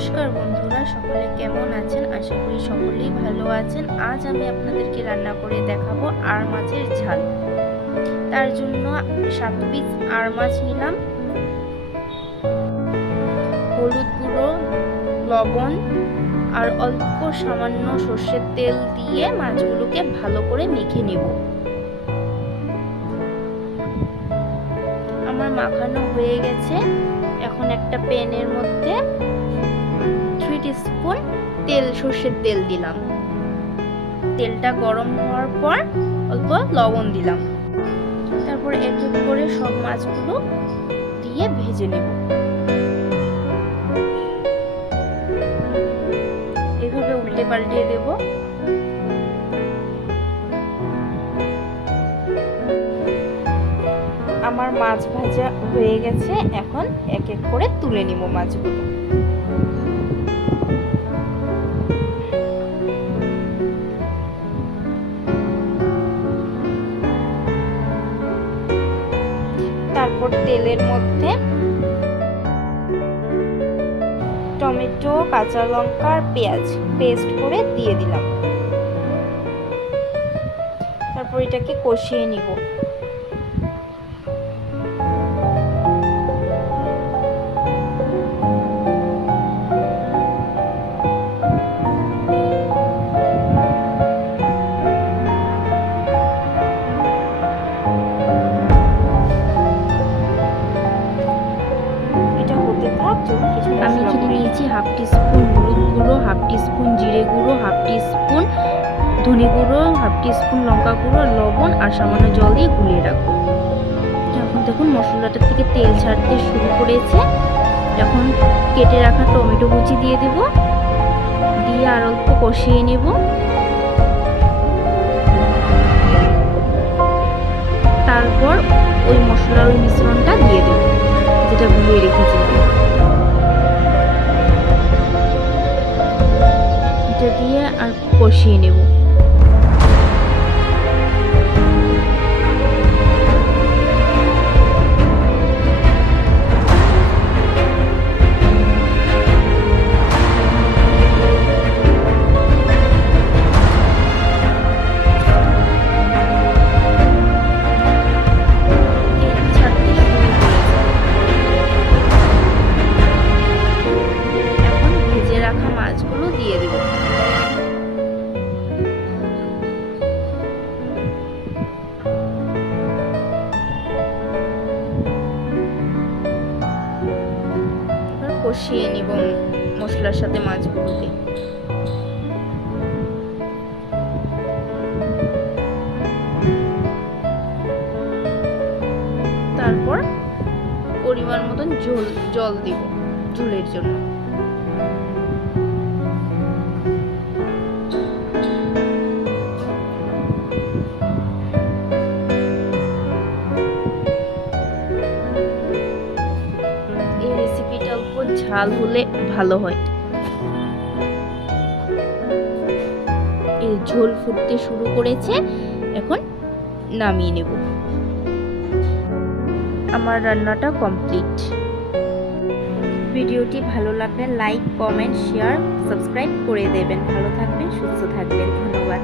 নমস্কার বন্ধুরা, সকলে কেমন আছেন? আশা করি সকলেই ভালো আছেন। আজ আমি আপনাদেরকে রান্না করে দেখাবো আর মাছের ঝাল। তার জন্য 7 পিস আর মাছ নিলাম। হলুদ গুঁড়ো, লবণ আর অল্প সামান্য সর্ষের তেল দিয়ে মাছগুলোকে ভালো করে মেখে নেব। আমার মাখানো হয়ে গেছে। এখন একটা প্যানের মধ্যে 3 টিস্পুন সর্ষের তেল দিলাম। তেলটা গরম হওয়ার পর অল্প লবণ দিলাম। তারপর এক এক করে সব মাছগুলো দিয়ে ভেজে নেব। এভাবে উল্টে পাল্টে দেব। আমার মাছ ভাজা হয়ে গেছে। এখন এক এক করে তুলে নিব মাছগুলো। তারপর তেলের মধ্যে টমেটো, কাঁচা লঙ্কা আর পেঁয়াজ পেস্ট করে দিয়ে দিলাম। তারপর এটাকে কষিয়ে নিব। আমি এখানে নিয়েছি হাফ টিস্পুন হলুদ গুঁড়ো, হাফ টিস্পুন জিরে গুঁড়ো, হাফ টিস্পুন ধনে গুঁড়ো, হাফ টিস্পুন লঙ্কা গুঁড়ো, লবণ আর সামান্য জল দিয়ে গুলিয়ে রাখবো। এখন দেখুন মশলাটার থেকে তেল ছাড়তে শুরু করেছে। এখন কেটে রাখা টমেটো কুচি দিয়ে দেব, দিয়ে আর অল্প কষিয়ে নেব। তারপর ওই মশলার ওই মিশ্রণটা দিয়ে দেব যেটা গুলিয়ে রেখেছিলাম। এটা দিয়ে আর কষিয়ে নেব। কষিয়ে নিব মশলার সাথে মাছগুলোকে। তারপর পরিমাণ মতন জল দিব ঝোলের জন্য। ঝাল হলে ভালো হয়। এই ঝোল ফুটতে শুরু করেছে, এখন নামিয়ে নেব। আমার রান্নাটা কমপ্লিট। ভিডিওটি ভালো লাগলে লাইক, কমেন্ট, শেয়ার, সাবস্ক্রাইব করে দেবেন। ভালো থাকবেন, সুস্থ থাকবেন। ধন্যবাদ।